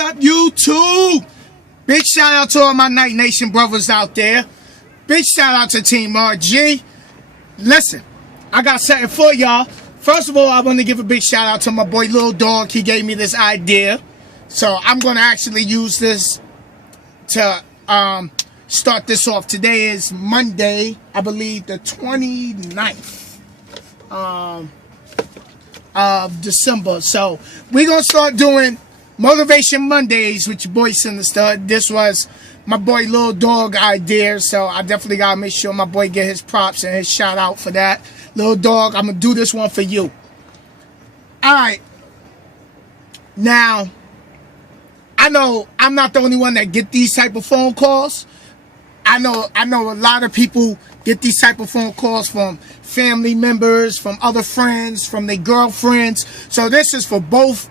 up, YouTube? Big shout out to all my Night Nation brothers out there. Big shout out to Team RG. Listen, I got something for y'all. First of all, I want to give a big shout out to my boy Lil Dog. He gave me this idea. So I'm going to actually use this to start this off. Today is Monday, I believe the 29th of December. So we're going to start doing Motivation Mondays with your boy Sinnizter. This was my boy Lil Dog idea, so I definitely gotta make sure my boy get his props and his shout out for that. Lil Dog, I'm gonna do this one for you. Alright. Now, I know I'm not the only one that get these type of phone calls. I know a lot of people get these type of phone calls from family members, from other friends, from their girlfriends. So this is for both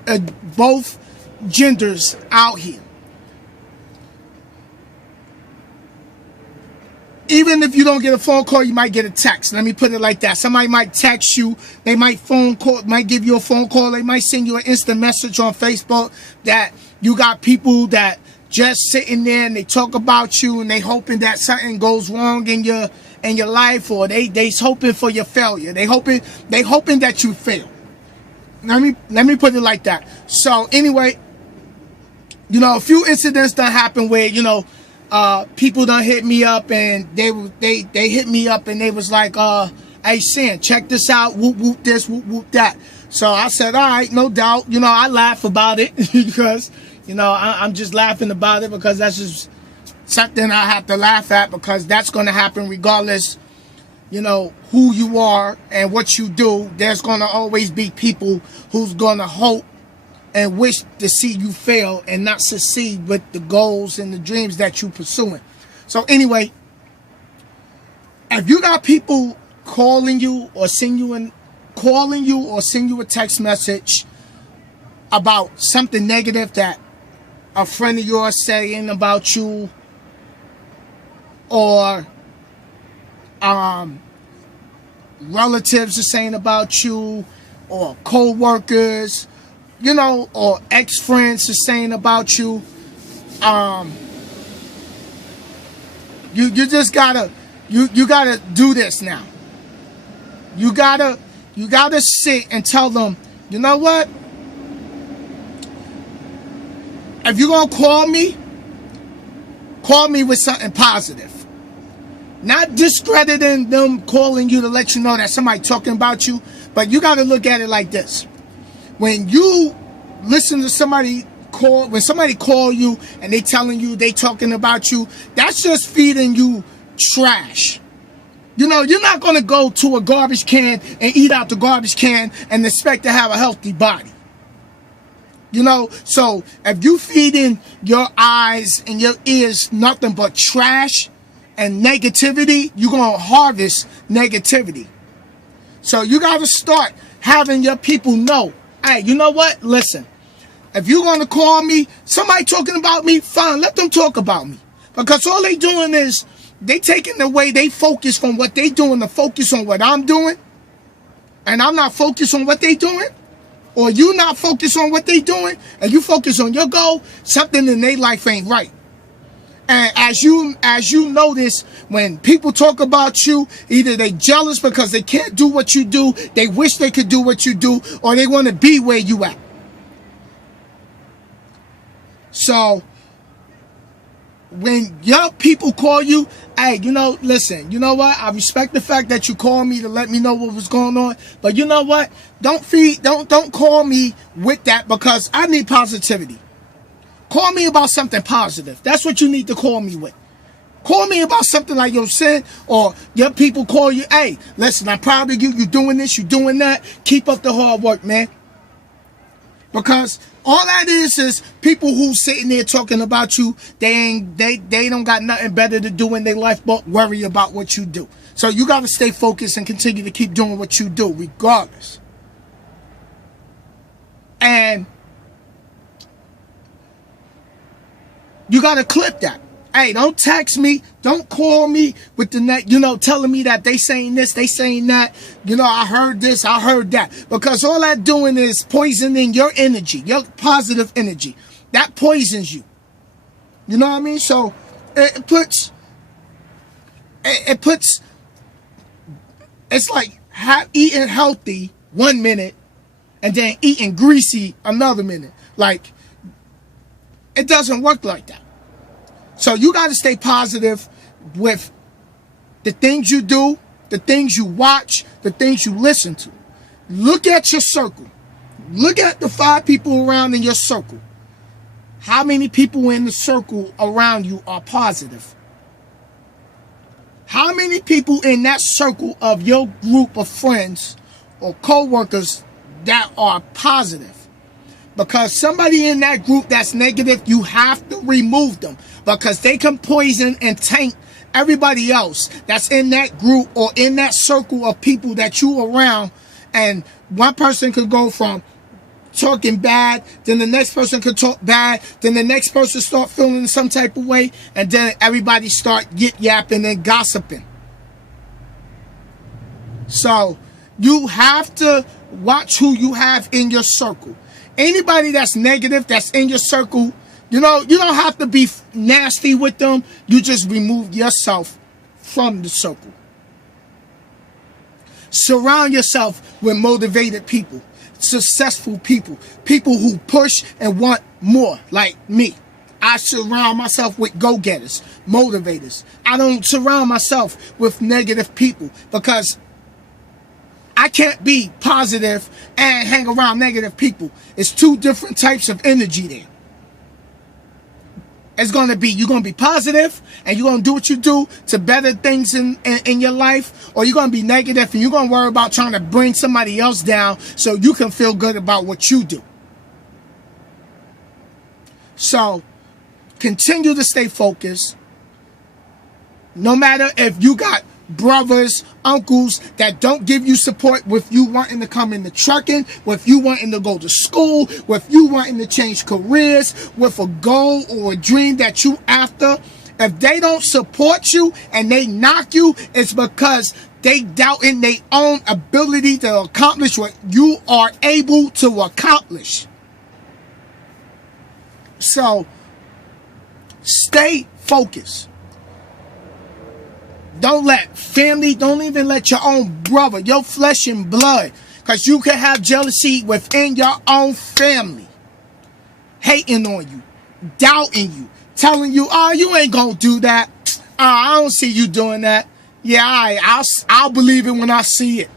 genders out here. Even if you don't get a phone call, you might get a text. Let me put it like that. Somebody might text you. They might might give you a phone call. They might send you an instant message on Facebook that you got people that just sitting there and they talk about you and they hoping that something goes wrong in your life, or they hoping for your failure. They hoping that you fail. Let me put it like that. So anyway, you know, a few incidents done happen where, you know, people done hit me up and they hit me up and they was like, hey Sin, check this out, whoop whoop this, whoop whoop that. So I said, all right, no doubt. You know, I laugh about it because, you know, I'm just laughing about it because that's just something I have to laugh at, because that's going to happen regardless, you know, who you are and what you do. There's going to always be people who's going to hope and wish to see you fail and not succeed with the goals and the dreams that you're pursuing. So anyway, if you got people calling you or send you a text message about something negative that a friend of yours saying about you, or relatives are saying about you, or co-workers, you know, or ex-friends are saying about you, you just gotta you gotta do this now. You gotta sit and tell them, you know what? If you're gonna call me with something positive. Not discrediting them calling you to let you know that somebody talking about you, but you gotta look at it like this. When you listen to somebody when somebody call you and they telling you they talking about you, that's just feeding you trash. You know, you're not going to go to a garbage can and eat out the garbage can and expect to have a healthy body. You know, so if you feeding your eyes and your ears nothing but trash and negativity, you're going to harvest negativity. So you got to start having your people know, hey, you know what? Listen, if you're going to call me, somebody talking about me, fine, let them talk about me. Because all they doing is they taking away they focus from what they doing to focus on what I'm doing. And I'm not focused on what they doing. Or you not focused on what they doing. And you focus on your goal. Something in their life ain't right. And as you notice, when people talk about you, either they jealous because they can't do what you do, they wish they could do what you do, or they want to be where you at. So when your people call you, hey, you know, listen, you know what? I respect the fact that you called me to let me know what was going on, but you know what? Don't call me with that, because I need positivity. Call me about something positive. That's what you need to call me with. Call me about something like your sin, or your people call you, hey, listen, I'm proud of you. You're doing this, you're doing that. Keep up the hard work, man. Because all that is people who sitting there talking about you, they don't got nothing better to do in their life but worry about what you do. So you got to stay focused and continue to keep doing what you do regardless. And you got to clip that. Hey, don't text me. Don't call me with the net, you know, telling me that they saying this, they saying that. You know, I heard this, I heard that. Because all that doing is poisoning your energy, your positive energy. that poisons you. You know what I mean? So it puts, it's like eating healthy 1 minute and then eating greasy another minute. Like, it doesn't work like that. So you got to stay positive with the things you do, the things you watch, the things you listen to. Look at your circle. Look at the 5 people around in your circle. How many people in the circle around you are positive? How many people in that circle of your group of friends or co-workers that are positive? Because somebody in that group that's negative, you have to remove them, because they can poison and taint everybody else that's in that group or in that circle of people that you around. And one person could go from talking bad, then the next person could talk bad, then the next person start feeling some type of way, and then everybody start yip-yapping and gossiping. So you have to watch who you have in your circle. Anybody that's negative, that's in your circle, you know, you don't have to be nasty with them. You just remove yourself from the circle. Surround yourself with motivated people, successful people, people who push and want more, like me. I surround myself with go-getters, motivators. I don't surround myself with negative people, because I can't be positive and hang around negative people. It's 2 different types of energy there. It's going to be, you're going to be positive and you're going to do what you do to better things in your life, or you're going to be negative and you're going to worry about trying to bring somebody else down so you can feel good about what you do. So continue to stay focused. No matter if you got brothers, uncles that don't give you support with you wanting to come into trucking, with you wanting to go to school, with you wanting to change careers, with a goal or a dream that you after. If they don't support you and they knock you, it's because they doubt in their own ability to accomplish what you are able to accomplish. So stay focused. Don't let family, don't even let your own brother, your flesh and blood, because you can have jealousy within your own family, hating on you, doubting you, telling you, oh, you ain't gonna do that. I don't see you doing that. Yeah, I'll believe it when I see it.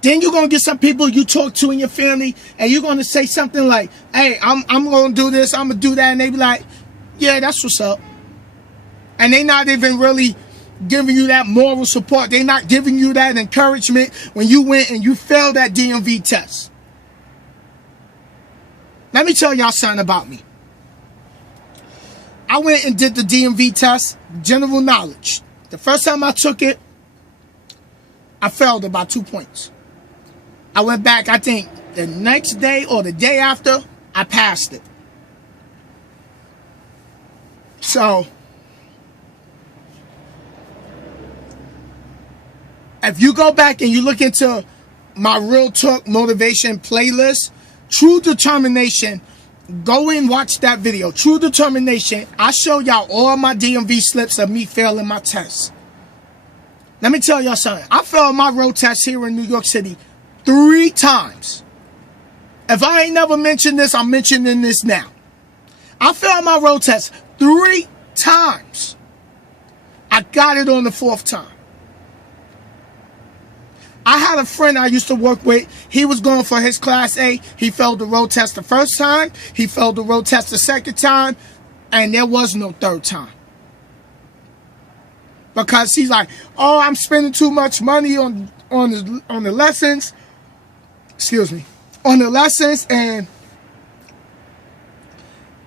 Then you're gonna get some people you talk to in your family, and you're gonna say something like, hey, I'm gonna do this, I'm gonna do that, and they be like, yeah, that's what's up. And they not even really giving you that moral support. They not giving you that encouragement when you went and you failed that DMV test. Let me tell y'all something about me. I went and did the DMV test, general knowledge. The first time I took it, I failed about 2 points. I went back, I think, the next day or the day after, I passed it. So if you go back and you look into my Real Talk Motivation playlist, True Determination, go and watch that video. True Determination, I show y'all all my DMV slips of me failing my tests. Let me tell y'all something. I failed my road test here in New York City 3 times. If I ain't never mentioned this, I'm mentioning this now. I failed my road test 3 times. I got it on the 4th time. I had a friend I used to work with. He was going for his Class A. He failed the road test the first time. He failed the road test the second time. And there was no 3rd time. Because he's like, oh, I'm spending too much money on the lessons. Excuse me. On the lessons. And,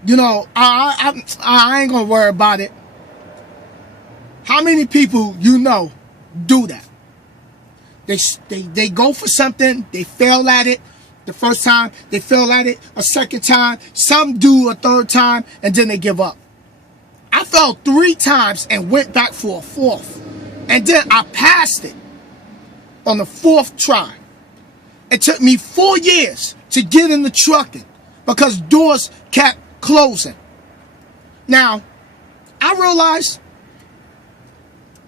you know, I ain't going to worry about it. How many people you know do that? They go for something, they fail at it the first time, they fail at it a second time, some do a 3rd time, and then they give up. I failed 3 times and went back for a 4th. And then I passed it on the 4th try. It took me 4 years to get into trucking. because doors kept closing. Now, I realize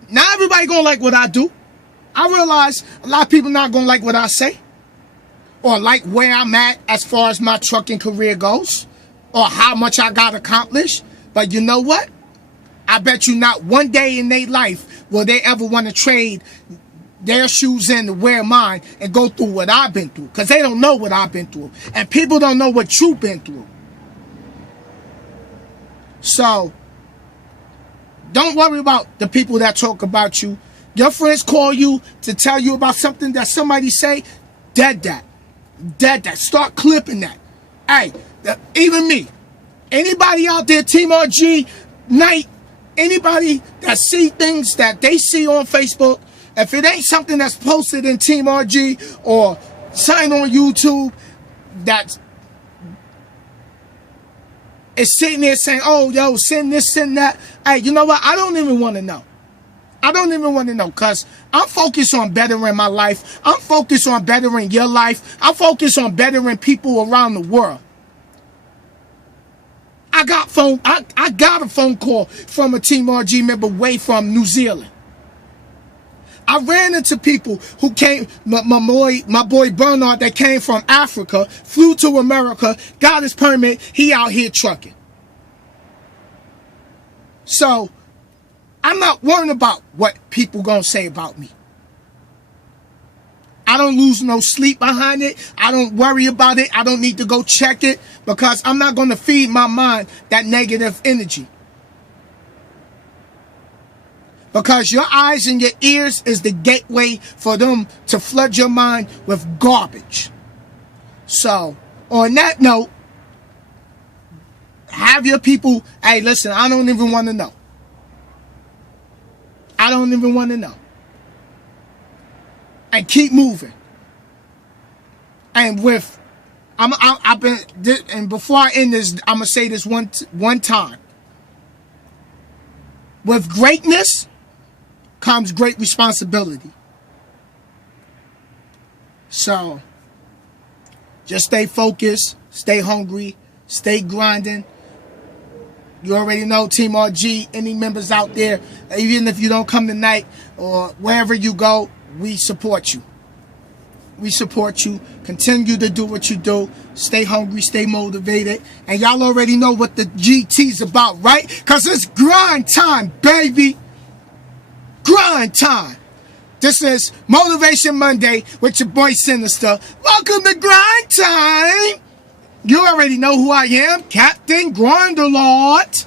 not everybody gonna like what I do. I realize a lot of people not gonna like what I say, or like where I'm at as far as my trucking career goes, or how much I got accomplished. But you know what? I bet you not one day in their life will they ever want to trade their shoes in to wear mine and go through what I've been through, because they don't know what I've been through, and people don't know what you've been through. So don't worry about the people that talk about you. Your friends call you to tell you about something that somebody say, dead that. Start clipping that. Hey, even me, anybody out there, Team RG, Knight, anybody that see things that they see on Facebook, if it ain't something that's posted in Team RG or something on YouTube that is sitting there saying, oh, yo, send this, send that. Hey, you know what? I don't even want to know. I don't even want to know, because I'm focused on bettering my life. I'm focused on bettering your life. I'm focused on bettering people around the world. I got a phone call from a Team RG member way from New Zealand. I ran into people who came, my boy Bernard, that came from Africa, flew to America, got his permit, he out here trucking. So, I'm not worrying about what people gonna say about me. I don't lose no sleep behind it. I don't worry about it. I don't need to go check it, because I'm not gonna feed my mind that negative energy. Because your eyes and your ears is the gateway for them to flood your mind with garbage. So, on that note, have your people, hey, listen, I don't even want to know. I don't even want to know. And keep moving. And and before I end this, I'm going to say this one time. With greatness comes great responsibility. So, just stay focused, stay hungry, stay grinding. You already know, Team RG, any members out there, even if you don't come tonight or wherever you go, we support you. We support you. Continue to do what you do. Stay hungry, stay motivated. And y'all already know what the GT's about, right? Because it's grind time, baby. Grind time. This is Motivation Monday with your boy Sinnizter. Welcome to Grind Time. You already know who I am, Captain Grindelord.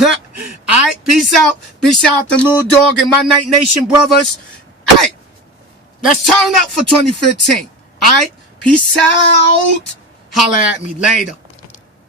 Alright, peace out. Big shout out to Little Dog and my Night Nation brothers. Alright, let's turn up for 2015. Alright, peace out. Holla at me later.